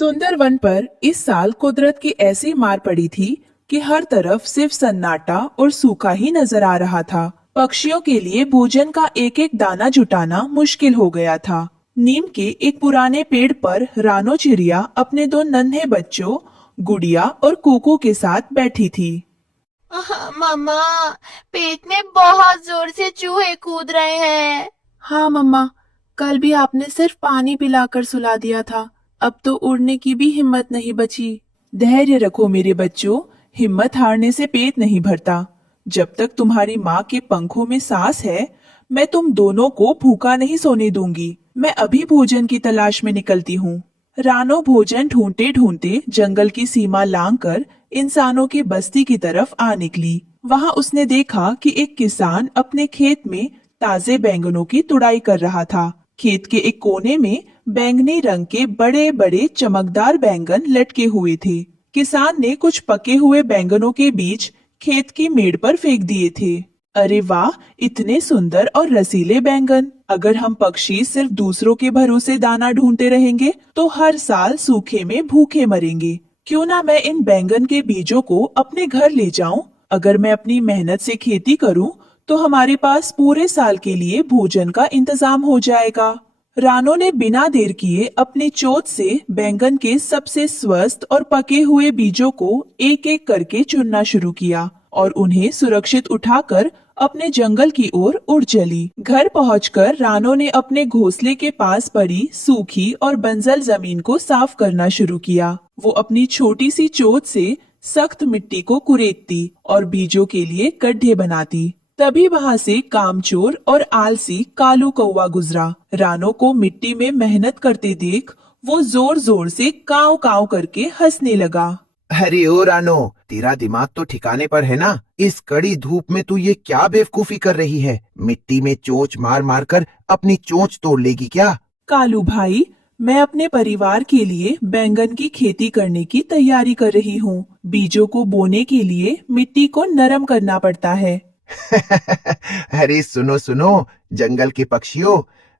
सुंदरवन पर इस साल कुदरत की ऐसी मार पड़ी थी कि हर तरफ सिर्फ सन्नाटा और सूखा ही नजर आ रहा था। पक्षियों के लिए भोजन का एक एक दाना जुटाना मुश्किल हो गया था। नीम के एक पुराने पेड़ पर रानो चिड़िया अपने दो नन्हे बच्चों गुड़िया और कुकू के साथ बैठी थी। मम्मा, पेट में बहुत जोर से चूहे कूद रहे हैं। हाँ मम्मा, कल भी आपने सिर्फ पानी पिलाकर सुला दिया था, अब तो उड़ने की भी हिम्मत नहीं बची। धैर्य रखो मेरे बच्चों, हिम्मत हारने से पेट नहीं भरता। जब तक तुम्हारी माँ के पंखों में सांस है, मैं तुम दोनों को भूखा नहीं सोने दूंगी। मैं अभी भोजन की तलाश में निकलती हूँ। रानो भोजन ढूंढते ढूंढते जंगल की सीमा लांघकर इंसानों की बस्ती की तरफ आ निकली। वहाँ उसने देखा कि एक किसान अपने खेत में ताजे बैंगनों की तुड़ाई कर रहा था। खेत के एक कोने में बैंगनी रंग के बड़े बड़े चमकदार बैंगन लटके हुए थे। किसान ने कुछ पके हुए बैंगनों के बीज खेत की मेड़ पर फेंक दिए थे। अरे वाह, इतने सुंदर और रसीले बैंगन! अगर हम पक्षी सिर्फ दूसरों के भरोसे दाना ढूंढते रहेंगे तो हर साल सूखे में भूखे मरेंगे। क्यों ना मैं इन बैंगन के बीजों को अपने घर ले जाऊं? अगर मैं अपनी मेहनत से खेती करूं तो हमारे पास पूरे साल के लिए भोजन का इंतजाम हो जाएगा। रानो ने बिना देर किए अपनी चोंच से बैंगन के सबसे स्वस्थ और पके हुए बीजों को एक एक करके चुनना शुरू किया और उन्हें सुरक्षित उठाकर अपने जंगल की ओर उड़ चली। घर पहुंचकर रानो ने अपने घोंसले के पास पड़ी सूखी और बंजर जमीन को साफ करना शुरू किया। वो अपनी छोटी सी चोंच से सख्त मिट्टी को कुरेदती और बीजों के लिए गड्ढे बनाती। तभी वहाँ से कामचोर और आलसी कालू कौवा गुजरा। रानो को मिट्टी में मेहनत करते देख वो जोर जोर से काव काव करके हंसने लगा। अरे ओ रानो, तेरा दिमाग तो ठिकाने पर है ना? इस कड़ी धूप में तू ये क्या बेवकूफी कर रही है? मिट्टी में चोंच मार मार कर अपनी चोंच तोड़ लेगी क्या? कालू भाई, मैं अपने परिवार के लिए बैंगन की खेती करने की तैयारी कर रही हूँ। बीजों को बोने के लिए मिट्टी को नरम करना पड़ता है। अरे सुनो सुनो, जंगल के पक्षियों,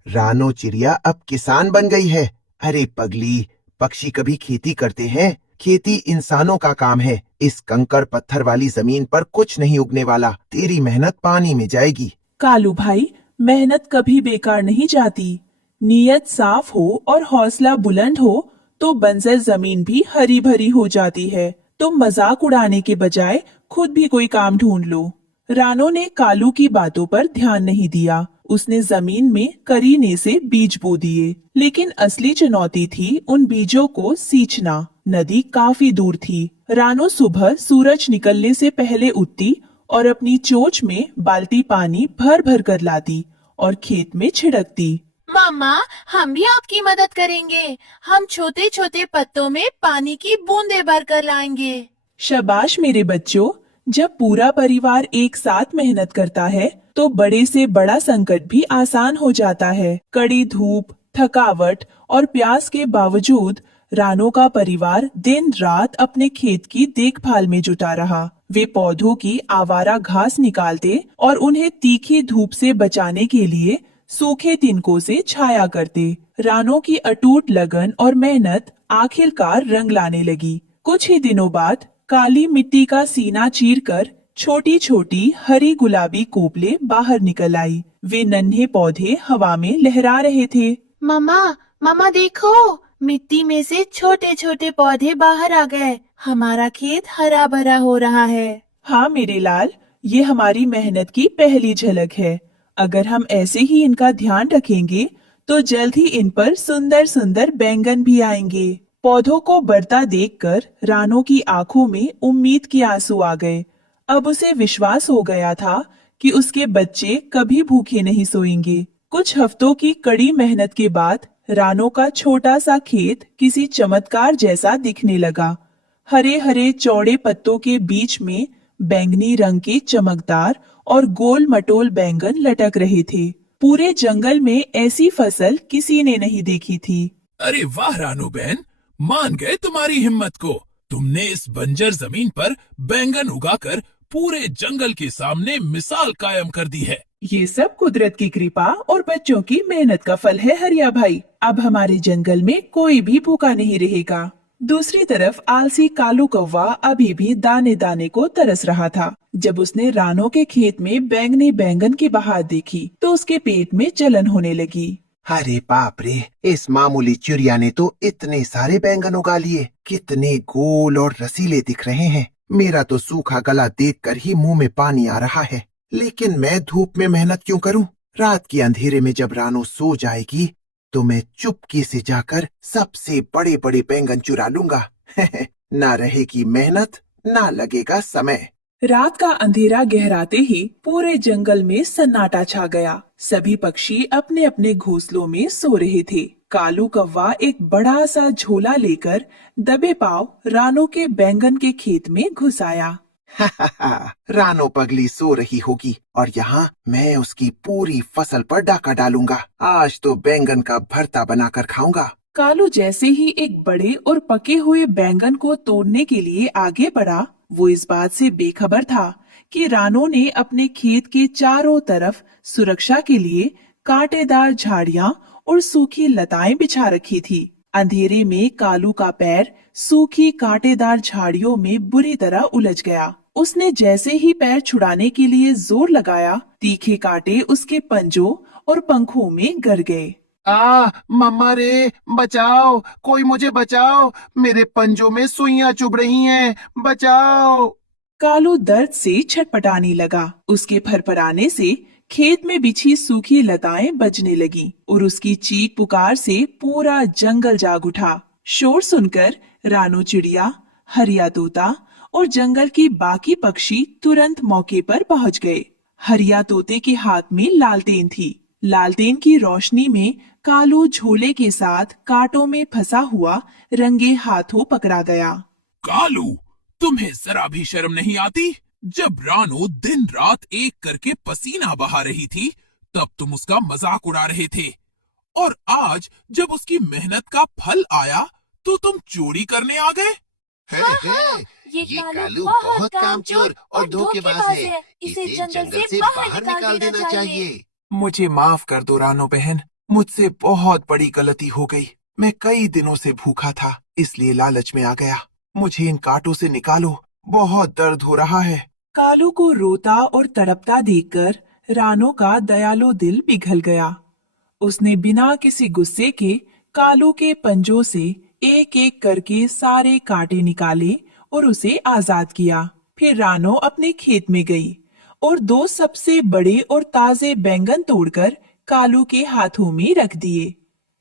रानो चिड़िया अब किसान बन गई है। अरे पगली, पक्षी कभी खेती करते हैं? खेती इंसानों का काम है। इस कंकड़ पत्थर वाली जमीन पर कुछ नहीं उगने वाला। तेरी मेहनत पानी में जाएगी। कालू भाई, मेहनत कभी बेकार नहीं जाती। नीयत साफ हो और हौसला बुलंद हो तो बंजर जमीन भी हरी भरी हो जाती है। तुम मजाक उड़ाने के बजाय खुद भी कोई काम ढूंढ लो। रानो ने कालू की बातों पर ध्यान नहीं दिया। उसने जमीन में करीने से बीज बो दिए, लेकिन असली चुनौती थी उन बीजों को सींचना। नदी काफी दूर थी। रानो सुबह सूरज निकलने से पहले उठती और अपनी चोंच में बाल्टी पानी भर भर कर लाती और खेत में छिड़कती। मम्मा, हम भी आपकी मदद करेंगे। हम छोटे छोटे पत्तों में पानी की बूंदें भर कर लाएंगे। शाबाश मेरे बच्चों, जब पूरा परिवार एक साथ मेहनत करता है तो बड़े से बड़ा संकट भी आसान हो जाता है। कड़ी धूप, थकावट और प्यास के बावजूद रानो का परिवार दिन रात अपने खेत की देखभाल में जुटा रहा। वे पौधों की आवारा घास निकालते और उन्हें तीखी धूप से बचाने के लिए सूखे तिनकों से छाया करते। रानो की अटूट लगन और मेहनत आखिरकार रंग लाने लगी। कुछ ही दिनों बाद काली मिट्टी का सीना चीरकर छोटी छोटी हरी गुलाबी कोपले बाहर निकल आई। वे नन्हे पौधे हवा में लहरा रहे थे। मम्मा, मम्मा देखो, मिट्टी में से छोटे छोटे पौधे बाहर आ गए। हमारा खेत हरा भरा हो रहा है। हाँ मेरे लाल, ये हमारी मेहनत की पहली झलक है। अगर हम ऐसे ही इनका ध्यान रखेंगे तो जल्द ही इन पर सुंदर सुंदर बैंगन भी आएंगे। पौधों को बढ़ता देखकर रानो की आंखों में उम्मीद के आंसू आ गए। अब उसे विश्वास हो गया था कि उसके बच्चे कभी भूखे नहीं सोएंगे। कुछ हफ्तों की कड़ी मेहनत के बाद रानो का छोटा सा खेत किसी चमत्कार जैसा दिखने लगा। हरे हरे चौड़े पत्तों के बीच में बैंगनी रंग के चमकदार और गोल मटोल बैंगन लटक रहे थे। पूरे जंगल में ऐसी फसल किसी ने नहीं देखी थी। अरे वाह रानू बहन, मान गए तुम्हारी हिम्मत को। तुमने इस बंजर जमीन पर बैंगन उगाकर पूरे जंगल के सामने मिसाल कायम कर दी है। ये सब कुदरत की कृपा और बच्चों की मेहनत का फल है हरिया भाई। अब हमारे जंगल में कोई भी भूखा नहीं रहेगा। दूसरी तरफ आलसी कालू कौवा अभी भी दाने दाने को तरस रहा था। जब उसने रानो के खेत में बैंगनी बैंगन की बहार देखी तो उसके पेट में जलन होने लगी। अरे बाप रे, इस मामूली चिड़िया ने तो इतने सारे बैंगन उगा लिए। कितने गोल और रसीले दिख रहे हैं। मेरा तो सूखा गला देखकर ही मुंह में पानी आ रहा है। लेकिन मैं धूप में मेहनत क्यों करूं? रात के अंधेरे में जब रानो सो जाएगी तो मैं चुपके से जाकर सबसे बड़े बड़े बैंगन चुरा लूंगा। ना रहेगी मेहनत, ना लगेगा समय। रात का अंधेरा गहराते ही पूरे जंगल में सन्नाटा छा गया। सभी पक्षी अपने अपने घोंसलों में सो रहे थे। कालू कौवा एक बड़ा सा झोला लेकर दबे पांव रानो के बैंगन के खेत में घुस आया। रानो पगली सो रही होगी और यहाँ मैं उसकी पूरी फसल पर डाका डालूंगा। आज तो बैंगन का भरता बनाकर खाऊंगा। कालू जैसे ही एक बड़े और पके हुए बैंगन को तोड़ने के लिए आगे बढ़ा, वो इस बात से बेखबर था कि रानो ने अपने खेत के चारों तरफ सुरक्षा के लिए कांटेदार झाड़ियां और सूखी लताएं बिछा रखी थी। अंधेरे में कालू का पैर सूखी कांटेदार झाड़ियों में बुरी तरह उलझ गया। उसने जैसे ही पैर छुड़ाने के लिए जोर लगाया, तीखे कांटे उसके पंजों और पंखों में गर गए। मम्मा रे, बचाओ, कोई मुझे बचाओ, मेरे पंजों में सुइयां चुभ रही हैं, बचाओ। कालू दर्द से छटपटाने लगा। उसके फरफराने से खेत में बिछी सूखी लताएं बजने लगी और उसकी चीख पुकार से पूरा जंगल जाग उठा। शोर सुनकर रानो चिड़िया, हरिया तोता और जंगल की बाकी पक्षी तुरंत मौके पर पहुंच गए। हरिया तोते के हाथ में लालटेन थी। लालटेन की रोशनी में कालू झोले के साथ कांटों में फंसा हुआ रंगे हाथों पकड़ा गया। कालू, तुम्हें जरा भी शर्म नहीं आती? जब रानो दिन रात एक करके पसीना बहा रही थी तब तुम उसका मजाक उड़ा रहे थे, और आज जब उसकी मेहनत का फल आया तो तुम चोरी करने आ गए। ये कालू बहुत कामचोर और धोखेबाज है। इसे जंगल से बाहर निकाल देना चाहिए। मुझे माफ कर दो रानो बहन, मुझसे बहुत बड़ी गलती हो गई। मैं कई दिनों से भूखा था, इसलिए लालच में आ गया। मुझे इन कांटों से निकालो, बहुत दर्द हो रहा है। कालू को रोता और तड़पता देखकर रानो का दयालु दिल पिघल गया। उसने बिना किसी गुस्से के कालू के पंजों से एक एक करके सारे कांटे निकाले और उसे आजाद किया। फिर रानो अपने खेत में गई और दो सबसे बड़े और ताजे बैंगन तोड़कर कालू के हाथों में रख दिए।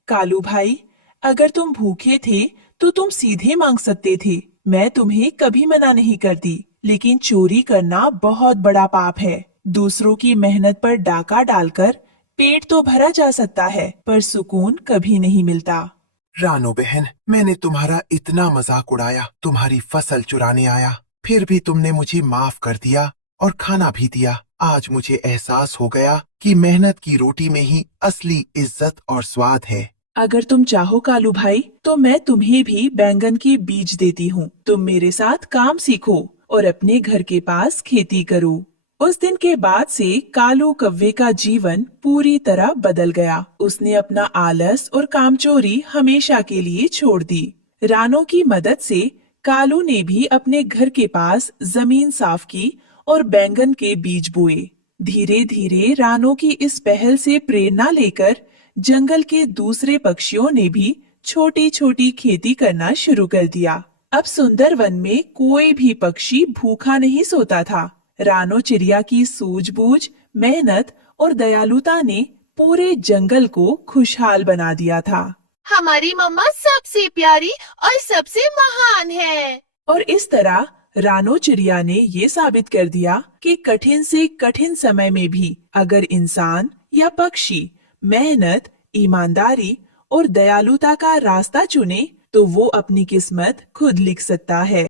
कालू भाई, अगर तुम भूखे थे तो तुम सीधे मांग सकते थे। मैं तुम्हें कभी मना नहीं करती, लेकिन चोरी करना बहुत बड़ा पाप है। दूसरों की मेहनत पर डाका डालकर पेट तो भरा जा सकता है, पर सुकून कभी नहीं मिलता। रानो बहन, मैंने तुम्हारा इतना मजाक उड़ाया, तुम्हारी फसल चुराने आया, फिर भी तुमने मुझे माफ कर दिया और खाना भी दिया। आज मुझे एहसास हो गया कि मेहनत की रोटी में ही असली इज्जत और स्वाद है। अगर तुम चाहो कालू भाई, तो मैं तुम्हें भी बैंगन के बीज देती हूँ। तुम मेरे साथ काम सीखो और अपने घर के पास खेती करो। उस दिन के बाद से कालू कौवे का जीवन पूरी तरह बदल गया। उसने अपना आलस और कामचोरी हमेशा के लिए छोड़ दी। रानो की मदद से कालू ने भी अपने घर के पास जमीन साफ की और बैंगन के बीज बोए। धीरे धीरे रानो की इस पहल से प्रेरणा लेकर जंगल के दूसरे पक्षियों ने भी छोटी छोटी खेती करना शुरू कर दिया। अब सुंदर वन में कोई भी पक्षी भूखा नहीं सोता था। रानो चिड़िया की सूझबूझ, मेहनत और दयालुता ने पूरे जंगल को खुशहाल बना दिया था। हमारी मम्मा सबसे प्यारी और सबसे महान है। और इस तरह रानो चिड़िया ने ये साबित कर दिया कि कठिन से कठिन समय में भी अगर इंसान या पक्षी मेहनत, ईमानदारी और दयालुता का रास्ता चुने तो वो अपनी किस्मत खुद लिख सकता है।